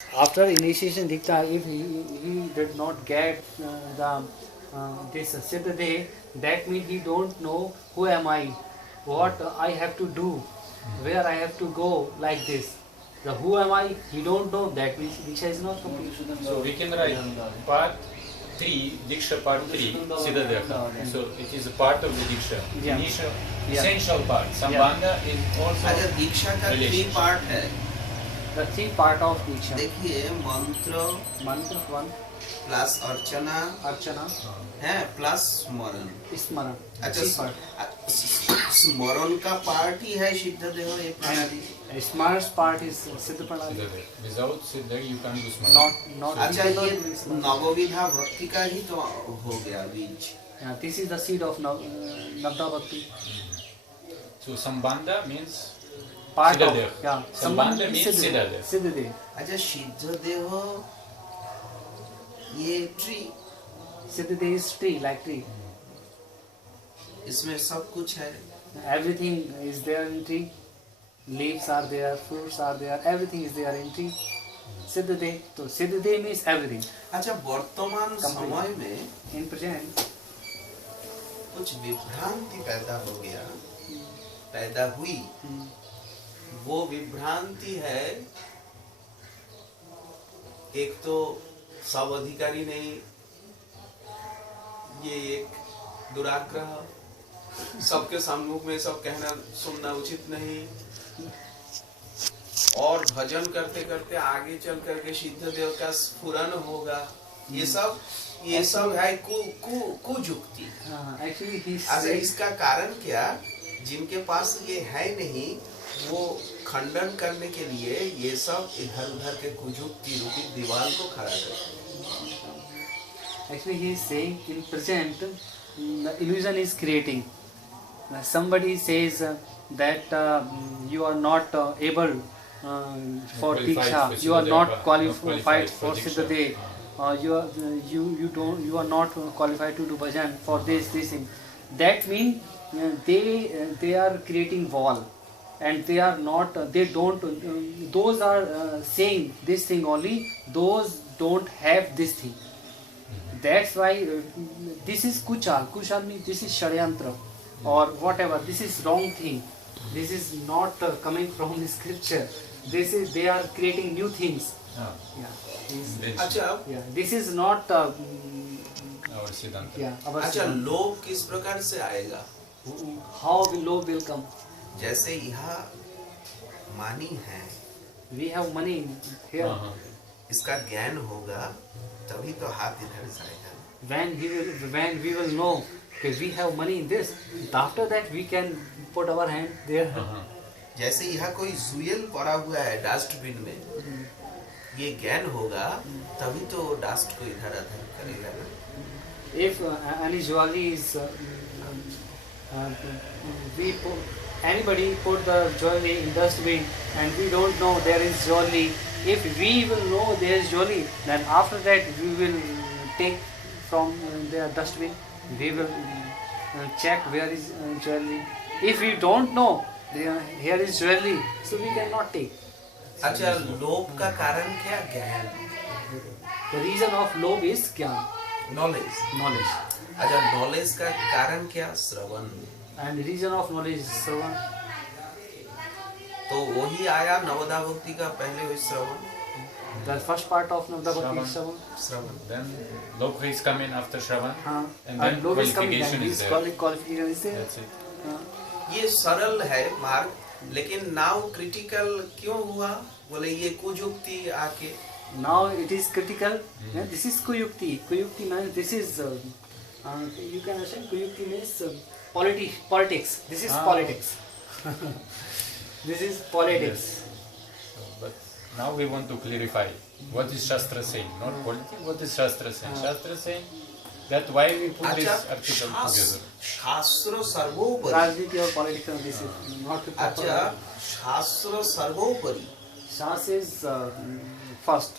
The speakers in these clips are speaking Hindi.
After initiation Diksha, if he did not get this Siddha, that means he don't know who am I, what I have to do, where I have to go, like this. The who am I, he don't know, that means Diksha is not complete. So we can write part 3, Diksha part 3, Siddha Dekha. So it is a part of the Diksha, initial, essential part. Sambandha is also अच्छा दीक्षा का 3 पार्ट है. The 3 part of Diksha. देखिए मंत्र 1 प्लस अर्चना है प्लस स्मरण. स्मरण. अच्छा स्मरण का पार्ट ही है सिद्ध देह ये प्रणाली. स्मरण part is सिद्ध प्रणाली. Without Siddha you can't do Smaran. Not. अच्छा ये नवविधा भक्ति का ही तो हो गया बीज. This is the seed of Navda Bhakti. So Sambandha means Part Siddha of, Deha. Sambandha means Siddha Deha. Siddha Deha. अच्छा सिद्ध देह ये tree. Siddha Deha is tree, like tree. इसमें सब कुछ है. Everything is there in tree. Leaves are there, fruits are there, everything is there in tree. Siddha Deha. So Siddha Deha means everything. अच्छा वर्तमान समय में In present, कुछ विभ्रांति पैदा हुई. वो विभ्रांति है एक तो सब अधिकारी नहीं, ये एक दुराग्रह, सबके सम्मुख में सब कहना सुनना उचित नहीं, और भजन करते करते आगे चल करके सिद्ध देव का स्फुरन होगा. ये सब है कुजुक्ति. अच्छा इसका कारण क्या? जिनके पास ये है नहीं वो खंडन करने के लिए ये सब इधर उधर के कुजुक्ति रूपी दीवार को खड़ा करते. Actually he is saying in present the illusion is creating. Somebody says that you are not able for Diksha, you are not qualified for Siddha Deha, you are not qualified to do bhajan for this thing. That means they are creating wall, and they are not, they don't, those are saying this thing only, those don't have this thing. That's why this is kuchal means this is shadyantra or whatever, this is wrong thing, this is not coming from the scripture, this is, they are creating new things. अच्छा this is not our Siddhanta. अच्छा लोभ किस प्रकार से आएगा? how love will come? जैसे यहाँ मानी है, we have money here. इसका ज्ञान होगा तभी तो हाथ इधर जाएगा. when we will know that we have money in this, after that we can put our hand there. जैसे यहाँ कोई जुएल पड़ा हुआ है डस्टबिन में, ये ज्ञान होगा तभी तो डस्ट को इधर उधर करेगा ना. If any jewelry is anybody put the jewelry in dustbin and we don't know there is jewelry, if we will know there is jewelry, then after that we will take from the dustbin, we will check where is jewelry. If we don't know here is jewelry, so we cannot take. अच्छा लोभ का कारण क्या? ज्ञान. The reason of lobe is ज्ञान, knowledge. अच्छा knowledge का कारण क्या? श्रवण. and the reason of knowledge is श्रवण. तो वही आया नवदा भक्ति का पहले हुई श्रवण. The first part of Navda Bhakti is Shravan. Then Lokha is coming after Shravan. and then lobe is coming, qualification and is this there. qualification is there. That's it. ये सरल है मार्ग, लेकिन नाउ क्रिटिकल क्यों हुआ? बोले ये कुजुक्ति आके. Now it is critical. This is kuyukti. Kuyukti means this is you can understand. Kuyukti means politics. This is politics. This is politics. Yes. So, but now we want to clarify what is Shastra saying, not politics. What is Shastra saying? Shastra saying that why we put this article together. शास्त्र सर्वोपरि. राजनीति और politics. This is not. अच्छा शास्त्र सर्वोपरि. Shas is first.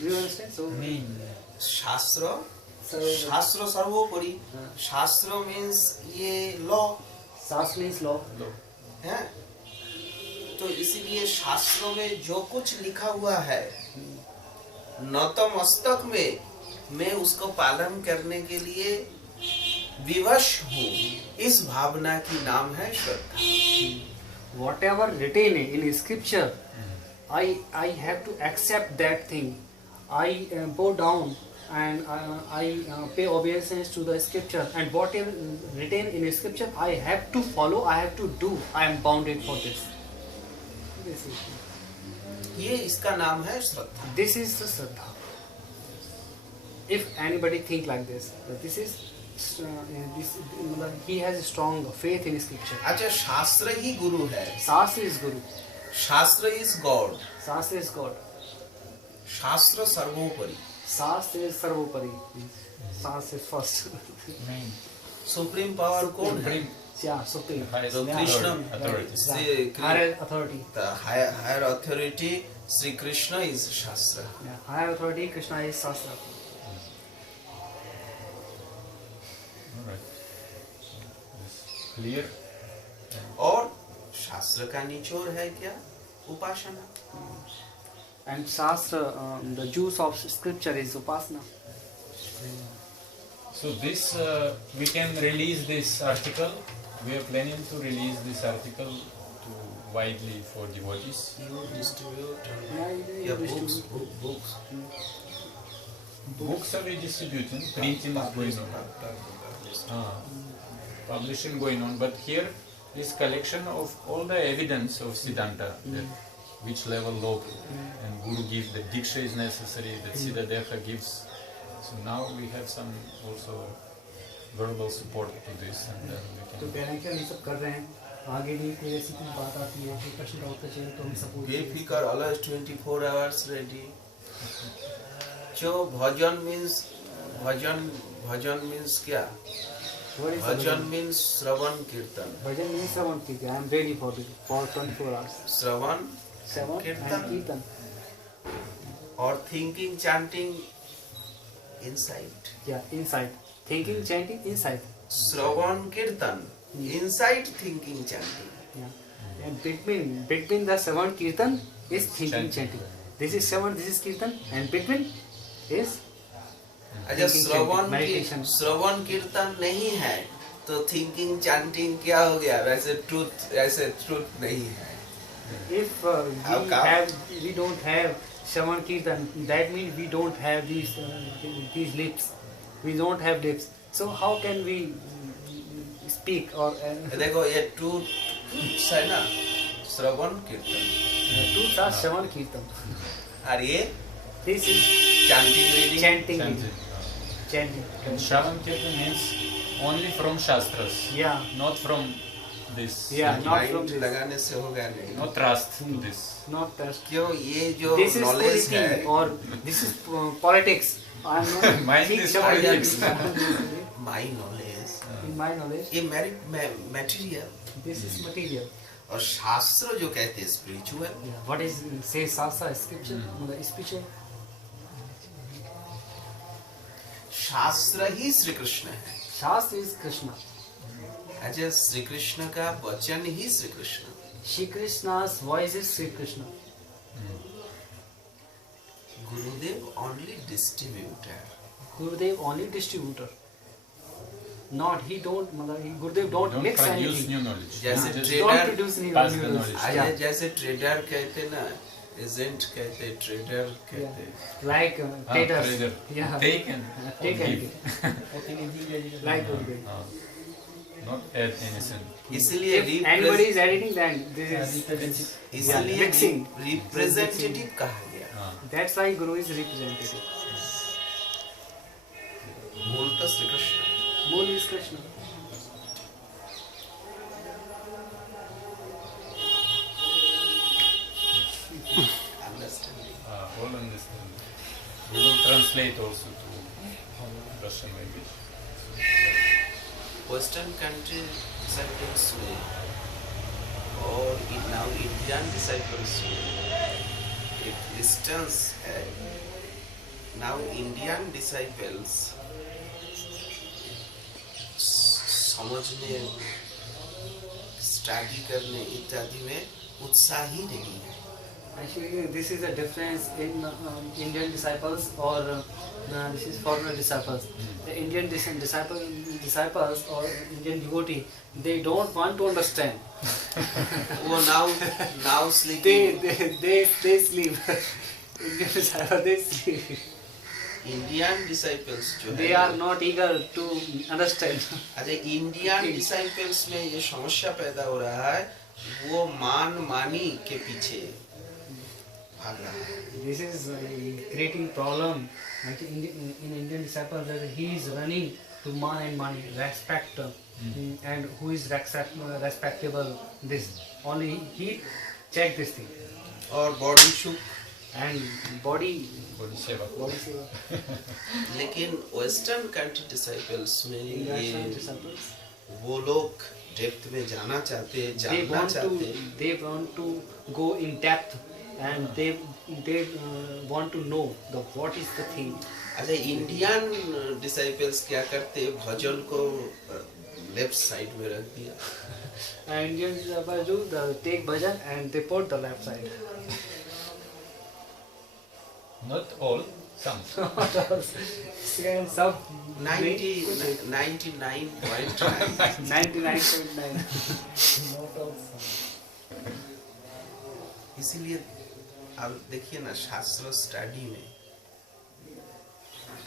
You understand? So शास्त्र सर्वोपरि. शास्त्र मीन्स ये लॉ. Shas means law. है. तो इसीलिए शास्त्रों में जो कुछ लिखा हुआ है नतमस्तक में मैं उसको पालन करने के लिए विवश हूँ। इस भावना की नाम है श्रद्धा। Whatever written in scripture, I have to accept that thing. I bow down and I pay obeisance to the scripture, and whatever written in scripture I have to follow, I have to do. I am bounded for this. This is ये इसका नाम है श्रद्धा। this is the Shraddha. If anybody think like this, that this is he has a strong faith in scripture. अच्छा, शास्त्र ही गुरु है। Shastra is Guru. शास्त्र is God. Shastra is God. शास्त्र सर्वोपरि। Shastra is Sarvopari. Shastra is first. Main. Supreme power कौन है? Yeah, supreme. Highest So Krishna, authority. Higher authority. the higher authority, Sri Krishna is Shastra. Yeah, higher authority. Krishna is Shastra. All right. This clear. और शास्त्र का निचोड़ है क्या? उपासना। And Shastra, the juice of scripture is Upasana. So this we can release this article. We are planning to release this article to widely for devotees. You distribute. Yeah, Books. Books are redistributing, printing is going on. Publishing going on, but here is collection of all the evidence of Siddhanta, that which level log and Guru gives, the Diksha is necessary, that Siddhadeha gives. So now we have some also verbal support to this, and then we तो can. कह रहे हैं कि हम ये सब कर रहे हैं, आगे भी कोई ऐसी कोई बात आती है, कोई प्रश्न का उत्तर चाहिए तो हम सपोर्ट बेफिकर always 24 hours ready. जो भजन means क्या? भजन means श्रवण कीर्तन। भजन में श्रवण कीर्तन. I am ready for 24 hours. Shravan and कीर्तन. और thinking, chanting inside. Yeah, inside. Thinking, chanting, inside. श्रवण कीर्तन inside thinking, chanting. Yeah. And between the Shravan Kirtan is thinking, chanting. This is Shravan, this is Kirtan, and between is अच्छा, thinking, chanting, meditation. श्रवण कीर्तन नहीं है तो थिंकिंग चैंटिंग क्या हो गया? वैसे ट्रूथ नहीं है। If we don't have Shravan Kirtan, that means we don't have these lips. We don't have lips. So how can we speak or देखो ये ट्रूथ है ना, श्रवण कीर्तन। truth are Shravan Kirtan. और ये This is chanting reading. chanting. And Shravan Kirtan means only from Shastras, Yeah. not from this. Yeah, not from mind this. लगाने से होगा नहीं। No trust to this. Not trust. क्यों ये जो This is नॉलेज है politics or this is politics. I am not Mine think is Shravan politics. Kirtan. My knowledge, In my knowledge, ये मटेरियल this is material. और शास्त्र जो कहते हैं spiritual. Yeah. What is say Shastra scripture? The spiritual. शास्त्र ही श्री कृष्ण है। Shastra is Krishna. अच्छा, श्री कृष्ण का वचन ही Shri Krishna. Shri Krishna's voice is Shri Krishna. Gurudev only distributor. Gurudev only distributor. Not he don't. Gurudev don't mix produce anything. new knowledge. जैसे Just trader- Don't produce new pass the knowledge. knowledge. आइए, Yeah. जैसे ट्रेडर कहते ना, एजेंट कहते, ट्रेडर कहते। Like traders. trader. Yeah. Take and Take and give. give. Like Gurudev. Not add anything. इसलिए If anybody is editing, then this is इसलिए mixing. रिप्रेजेंटेटिव कहा गया। That's why Guru is representative. मूल तो Shri Krishna. Mool is Krishna. Understanding. All understand. We will translate also to Russian language. Western country disciples में और now Indian disciples में एक distance है। Now Indian disciples समझने, स्टडी करने इत्यादि में उत्साह ही नहीं है। Actually, this is a difference in Indian disciples or this is foreigner disciples. The Indian disciples or Indian devotee, they don't want to understand. वो now sleeping. They sleep. Indian disciples they sleep. Indian disciples जो है They are not eager to understand. अच्छा, इंडियन डिसाइपल्स में ये समस्या पैदा हो रहा है, वो मान मानी के पीछे भाग रहा है। This is creating problem in Indian disciples that he is running to man and money, respect, and who is respectable. This only he check this thing और बॉडी शुक, and body Body seva. seva. लेकिन वेस्टर्न कंट्री डिसाइपल्स में Indian ये disciples वो लोग डेप्थ में जाना चाहते हैं, जानना चाहते हैं। they want to go in depth and they want to know the what is the thing. अच्छा, इंडियन डिसाइपल्स क्या करते, भजन को लेफ्ट साइड में रख दिया। And Indian disciples do the take bhajan and they put the left side. Not all, some. Some 99.9 99.9. इसीलिए अब देखिए ना, शास्त्र स्टडी में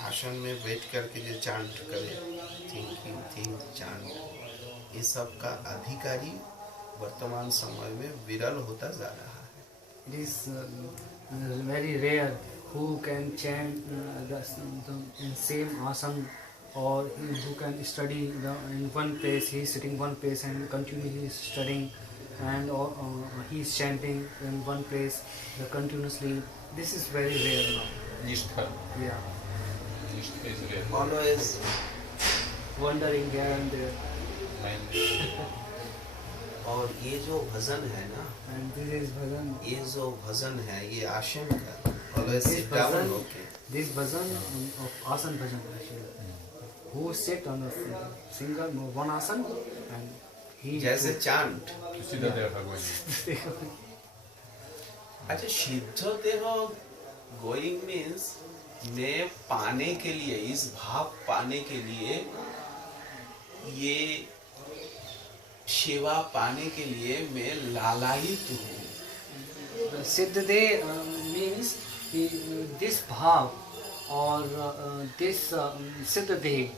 आसन में बैठ करके जो चांट करे, थिंक चांट, ये सब का अधिकारी वर्तमान समय में विरल होता जा रहा है। It is very rare who can chant the in same asana or who can study in one place. He is sitting one place and continuously studying, and he is chanting in one place continuously. This is very rare now. Nishtha. Yeah, Nishtha is rare. Always wandering here and there. Mind. और ये जो भजन है ना, And this is bhajan. ये जो भजन है, ये आसन का always This sit down bhajan, होके, this bhajan of asan bhajan actually. Who sit on a single one asan and he जैसे chant. To see that they are going. अच्छा, सिद्ध देह गोइंग मीन्स मैं पाने के लिए, इस भाव पाने के लिए, ये सेवा पाने के लिए मैं लालायित हूँ। Siddhade means this bhav or this Siddhade.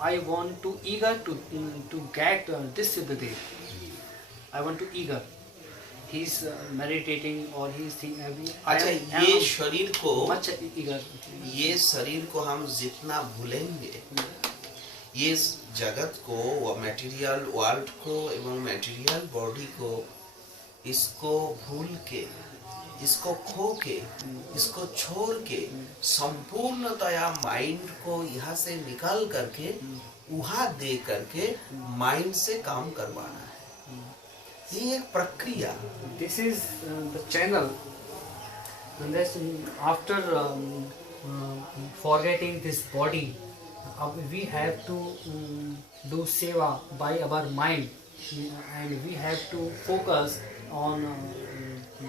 I want to eager to get this Siddhade. I want to eager. He's meditating or he's thinking. अच्छा, ये शरीर को, much eager. ये शरीर को हम जितना भूलेंगे, ये जगत को, वो मटेरियल वर्ल्ड को एवं मटेरियल बॉडी को, इसको भूल के, इसको खो के, इसको छोड़ के, संपूर्णतया माइंड को यहाँ से निकाल करके वहाँ दे करके माइंड से काम करवाना है। ये एक प्रक्रिया। This is the channel. And that's after forgetting this body, we have to do seva by our mind, and we have to focus on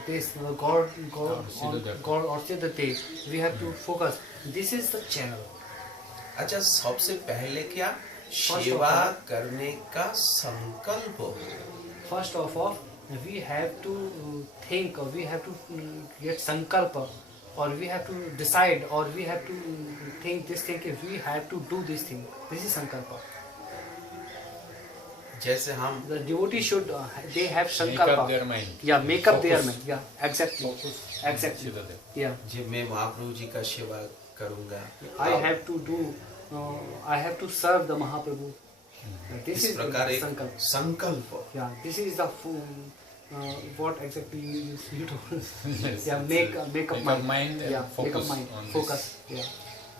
this God or Siddhate. We have to focus. This is the channel. अच्छा, सबसे पहले क्या, सेवा करने का संकल्प हो। First of all, we have to think, or we have to get sankalpa, or we have to decide, or we have to think this thing. If we have to do this thing, this is sankalpa. जैसे हम The devotee should they have Make sankalpa. up their mind. Yeah, make up their Focus. mind. Yeah, exactly. Focus. Exactly. Siddhade. Yeah, जब मैं महाप्रभु जी का सेवा करूंगा, I have to do. I have to serve the Mahaprabhu. This इस is प्रकार the एक sankalpa. संकल्प। Yeah, this is the what exactly you told. Yes. Yeah, make up Make up mind. mind and Yeah, make up focus mind. on this. Focus. Yeah.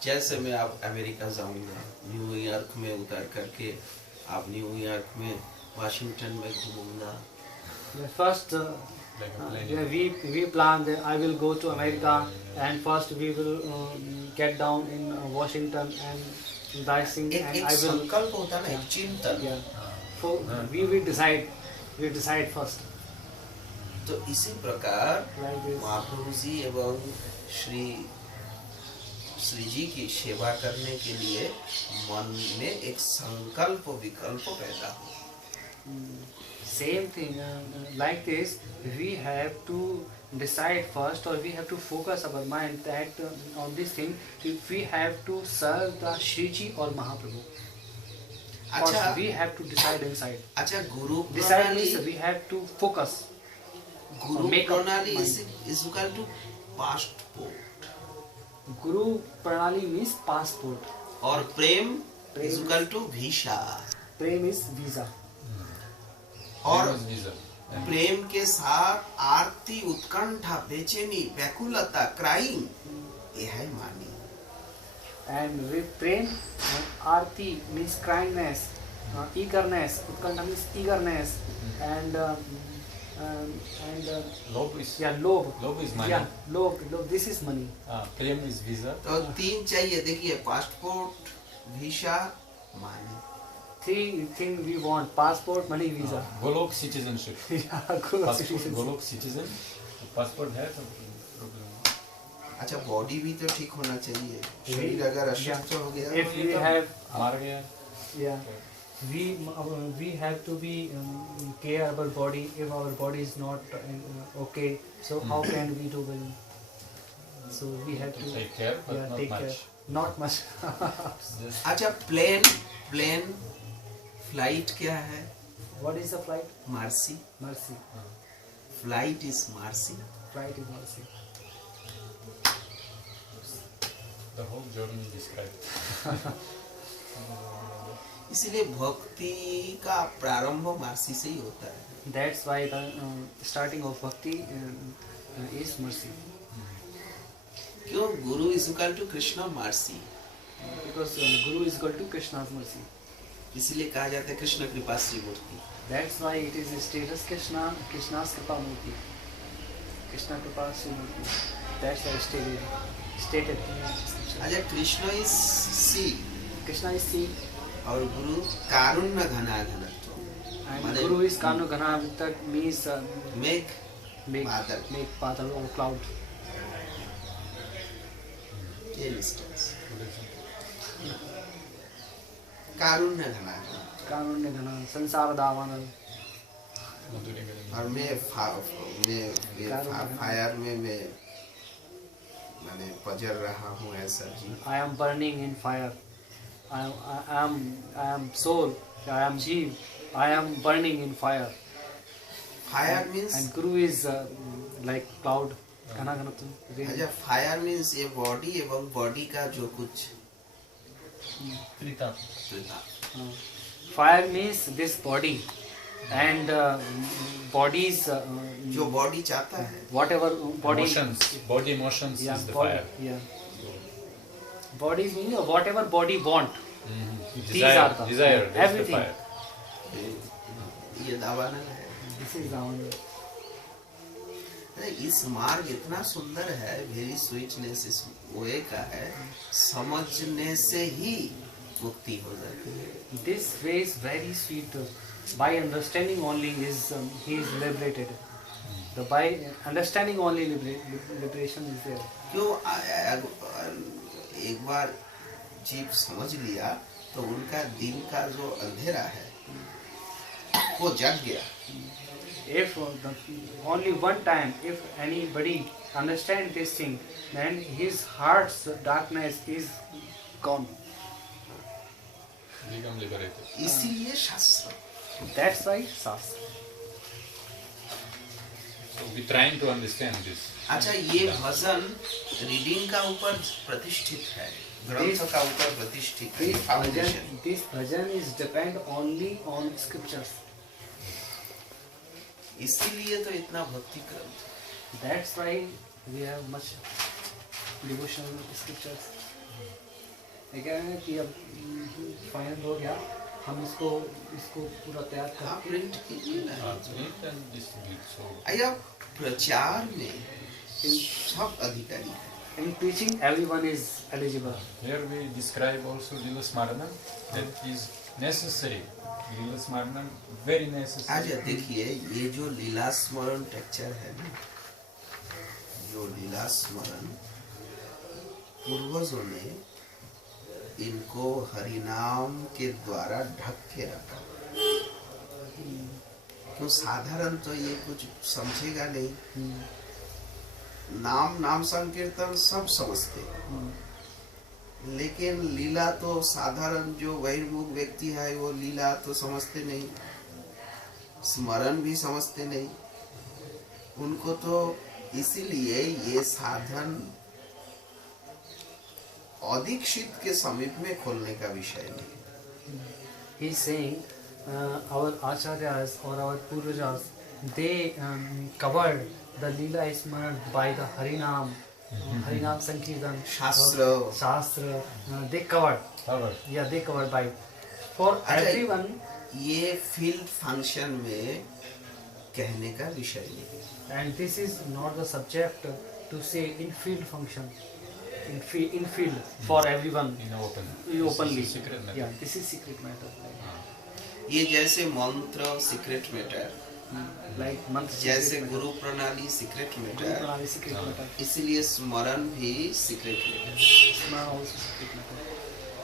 जैसे मैं अब अमेरिका जाऊंगा, न्यूयॉर्क में उतर करके अब न्यूयॉर्क में वाशिंगटन में घूमूंगा। The first Like a plane. we plan that I will go to America, and first we will get down in Washington and dicing, एक and एक I will. संकल्प होता है ना, एक चिंतन। Yeah. So we will decide. We decide first. तो इसी प्रकार Like this. महाप्रभु जी एवं श्री जी की सेवा करने के लिए मन में एक संकल्प विकल्प पैदा हो। Same thing, like this, we have to decide first, or we have to focus our mind that on this thing, if we have to serve the Shriji or Mahaprabhu. First, अच्छा we have to decide inside. अच्छा गुरु Decide प्रणाली means we have to focus. Guru make up प्रणाली mind. is equal to passport Guru Pranali means passport. और प्रेम प्रेम is equal to visa Prem is visa. और Famous visa. प्रेम के साथ आरती उत्कंठा बेचैनी व्याकुलता क्राइम ये है मानी। And with Prem, Arti means kindness, eagerness, Utkanta means eagerness, and Lobh is yeah, lobh. lobh is money. Yeah, lobh. This is money. Prem is visa. तो तीन चाहिए, देखिए पासपोर्ट वीसा मानी। Three things we want: passport, money, visa. Golok citizenship. Yeah, Guru Passport, citizenship. Golok citizen. Passport है तो problem. अच्छा बॉडी भी तो ठीक होना चाहिए, शरीर अगर अस्वस्थ हो गया If we have, मार गया. yeah, we have to be care our body. If our body is not okay, so how can we do well? So we have to Take care, but not take much. care. Not much. Just अच्छा प्लेन फ्लाइट क्या है? What is the flight? Mercy. Mercy. Flight is mercy. Flight is mercy. the whole journey described. इसीलिए भक्ति का प्रारंभ मार्सी से ही होता है। That's why the starting of bhakti is mercy. क्यों? Guru is equal to Krishna mercy, Because Guru is equal to Krishna's mercy. इसीलिए कहा जाता है कृष्ण कृपा श्री मूर्ति। That's why it is status Krishna's Kripa Murti. Krishna Kripa Sri Murti. That's why stated in the scripture. अच्छा Krishna is sea Krishna is sea और गुरु कारुण्य घना घनत्व, and माने Guru is Kanu Ghana. That means मेघ make बादल। badal or cloud. ये डिस्टेंस कारुण्य घना घनत्व। Kanunya Ghana. Sansara Davana. और मैं फायर में मैं मैंने पजर रहा हूँ ऐसा जी। I am burning in fire. I am soul. I am Jeev. I am burning in fire. Fire means And Guru is like cloud. Ghana Ghana. अच्छा फायर मीन्स ये बॉडी एवं बॉडी का जो कुछ Trita. Fire means this body, and bodies. जो बॉडी चाहता है, Whatever body. Emotions. Body emotions Yeah, is the body, fire. yeah. Bodies mean whatever body want. These Desire. are the Desire. That's the everything. fire. ये दावानल है। This is our. अरे इस मार्ग इतना सुंदर है, वेरी स्वीटनेस इस वे का है, समझने से ही मुक्ति हो जाती है। This way is very sweet. By understanding only is he is liberated. The by understanding only liberation is there. क्यों एक बार जीव समझ लिया तो उनका दिल का जो अंधेरा है वो जग गया। If only one time, if anybody understand this thing, then his heart's darkness is gone. Become liberated. इसीलिए शास्त्र। That's why Shastra. So we trying to understand this. अच्छा ये भजन रीडिंग का ऊपर प्रतिष्ठित है, ग्रंथ का ऊपर प्रतिष्ठित है, foundation. This bhajan is depend only on scriptures. इसीलिए तो इतना भक्ति ग्रंथ। That's why we have much devotional scriptures. क्या है कि अब फाइनल हो गया, हम इसको पूरा तैयार आप करके प्रिंट कीजिए ना। Print and distribute. So आया प्रचार में सब अधिकारी है। in preaching everyone is eligible. here we describe also Lila Smarana that is necessary लीला स्मरण very necessary. आज देखिए ये जो लीला स्मरण टेक्चर है ना, जो लीला स्मरण पूर्वजों ने इनको हरिनाम के द्वारा ढक के रखा। क्यों साधारण तो ये कुछ समझेगा नहीं, नाम संकीर्तन सब समझते, लेकिन लीला तो साधारण जो बहिर्मुख व्यक्ति है वो लीला तो समझते नहीं, स्मरण भी समझते नहीं। उनको तो इसीलिए ये साधन अदीक्षित के समीप में खोलने का विषय नहीं। He is saying our acharyas or our purvajas, they covered the Leela Smaran by the Harinam, Harinam Sankirtan, Shastra, they covered. Yeah, they covered by. For everyone. ये फील्ड फंक्शन में कहने का विषय नहीं। And this is not the subject to say in field function. In field for everyone. In open. Openly. This is secret matter. Yeah, this is secret matter. ये जैसे मंत्र सीक्रेट मैटर, Like मंत्र जैसे गुरु प्रणाली सीक्रेट मैटर, इसलिए स्मरण भी सीक्रेट मैटर।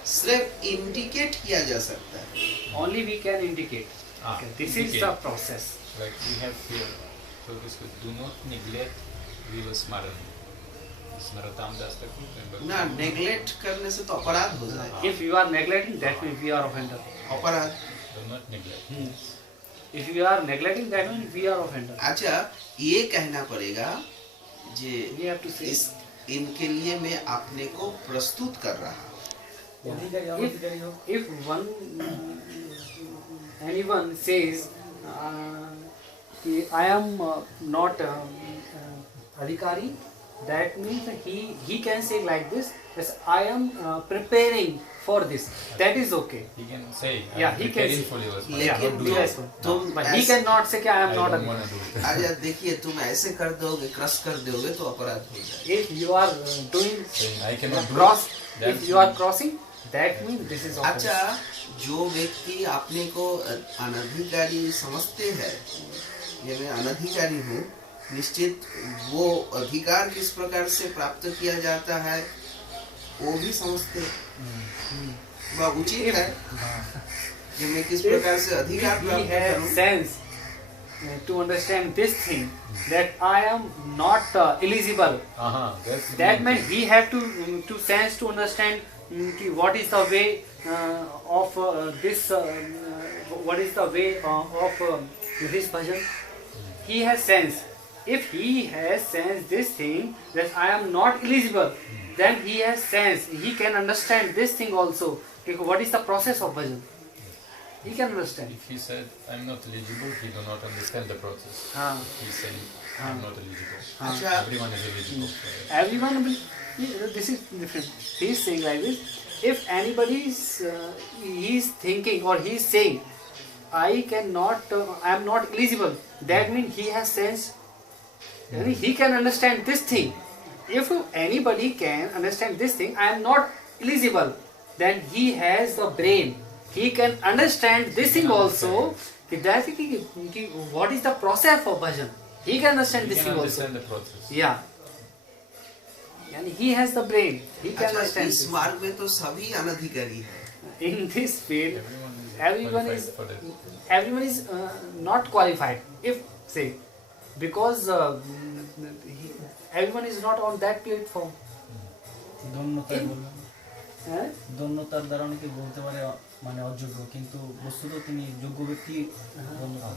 सिर्फ इंडिकेट किया जा सकता है। Only we can indicate. Okay, this is the process. Like we have here, so this is do not neglect Leela Smaran. Smaratam Dastaku. ना नेग्लेक्ट करने से तो अपराध हो जाएगा। If you are neglecting, that means we are offender. अपराध। Do not neglect. If you are neglecting, that means we are offender. अच्छा, ये कहना पड़ेगा जे We have to say. इनके लिए मैं अपने को प्रस्तुत कर रहा हूँ। If anyone says I am not adhikari, that means he can say like this, yes, I am preparing for this. That is okay. He can say, yeah, he can say. for Leela Smaran. लेकिन Yes, but he cannot say I am not I don't adhikari. want to do it. अच्छा देखिए, तुम ऐसे कर दोगे, क्रश कर दोगे तो अपराध हो जाएगा। If you are doing Saying, I cannot do cross, it, if you are crossing, that means this is offense. अच्छा, जो व्यक्ति अपने को अनधिकारी समझते हैं, ये मैं अनधिकारी हूँ, निश्चित वो अधिकार किस प्रकार से प्राप्त किया जाता है वो भी समझते हैं। वह उचित है कि मैं किस प्रकार से अधिकार प्राप्त करूँ। Sense to understand this thing that I am not eligible. That means he have to sense to understand what is the way of this. What is the way of this bhajan? He has sense. If he has sense this thing that I am not eligible, then he has sense. He can understand this thing also. What is the process of bhajan? He can understand. If he said, I am not eligible, he do not understand the process. He said, I am not eligible. Everyone is eligible for it. Everyone will, this is different. He is saying like this. If anybody is thinking or he is saying, I cannot, I am not eligible, that means he has sense. He can understand this thing. If anybody can understand this thing, I am not eligible, then he has the brain. He can understand this thing also. What is the process of bhajan? He can understand this thing also. He can understand the process. Yeah. And he has the brain. He can understand इस this. मार्ग में तो सभी अनधिकारी हैं। In this field, Everyone everyone is is qualified for that. everyone is not qualified. If say because everyone is not on that platform. দন্যতায় বললাম, হ্যাঁ? দন্যতার দ্বারা অনেকে বলতে পারে মানে অযোগ্য, কিন্তু বস্তুত তিনি যোগ্য ব্যক্তি।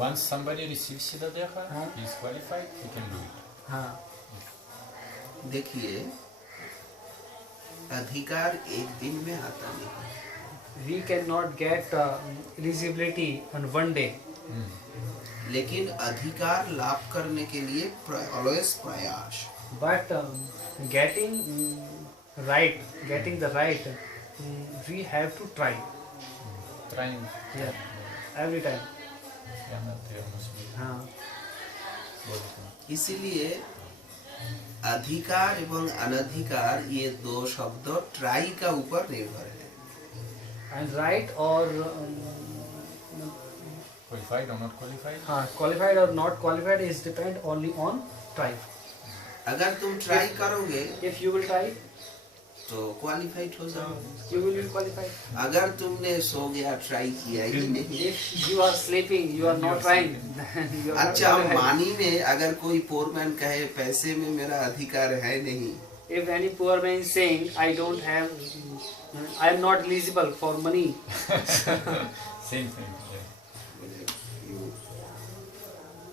Once somebody receives Siddhadeha, he is qualified, he can do it. हाँ. देखिए, अधिकार एक दिन में आता नहीं। We cannot get eligibility on one day. लेकिन अधिकार लाभ करने के लिए ऑलवेज प्रयास। But getting right, getting the right, we have to try. Trying. Yeah. Every time. हाँ. इसीलिए अधिकार एवं अनधिकार ये दो शब्द ट्राई का ऊपर निर्भर है। And right or Qualified or not qualified? Qualified or not qualified is depend only on try. अगर तुम ट्राई करोगे If you will try, तो क्वालिफाइड हो जाओगे। you will be qualified. अगर तुमने सो गया, ट्राई किया ही नहीं। If you are sleeping, you are not trying, then you are not अच्छा, qualified. मानी में अगर कोई पोरमैन कहे पैसे में मेरा अधिकार है नहीं, If any poor man is saying, I don't have, I am not eligible for money, Same thing. Yeah. you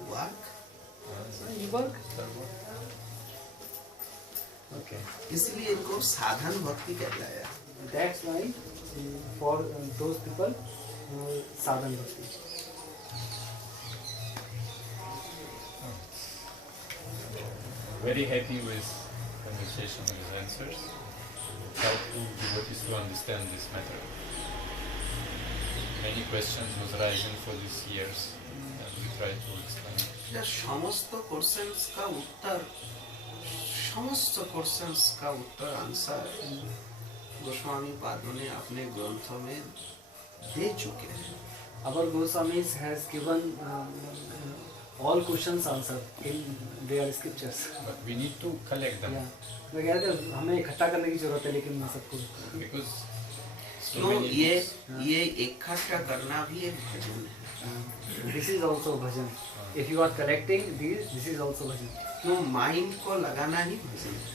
work। you work. Okay. इसलिए इनको साधन भक्ति कहलाया। That's why for those people, sadhan bhakti. Very happy with conversation with answers. How to devotees to understand this matter. Many questions was rising for these years, and we try to explain. या समस्त क्वेश्चंस का उत्तर आंसर गोस्वामी पादों ने अपने ग्रंथों में दे चुके हैं। Our Goswamis has given all questions answered in their scriptures. But we need to collect them. Yeah. मैं कहते हैं हमें इकट्ठा करने की जरूरत है, लेकिन सबको Because so तो many ये इकट्ठा करना भी एक भजन है। this is also bhajan. If you are collecting these, this is also bhajan. तो माइंड को लगाना ही भजन है।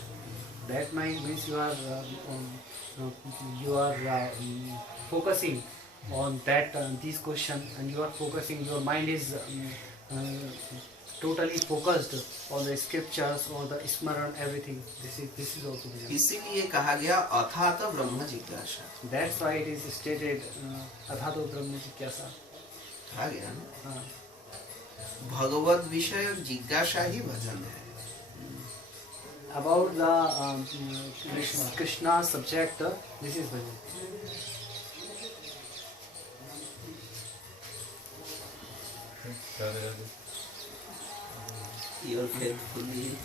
That mind means you are focusing on that these questions, and you are focusing. Your mind is totally focused on the scriptures or the smaran, everything. This is also bhajan. इसीलिए कहा गया अथात ब्रह्म जिज्ञासा। That's why it is stated अथातो ब्रह्म जिज्ञासा. कहा गया ना, हाँ. भगवत विषय जिज्ञासा ही भजन है। About the Krishna subject, this is bhajan. Radhe Radhe. Your faithfully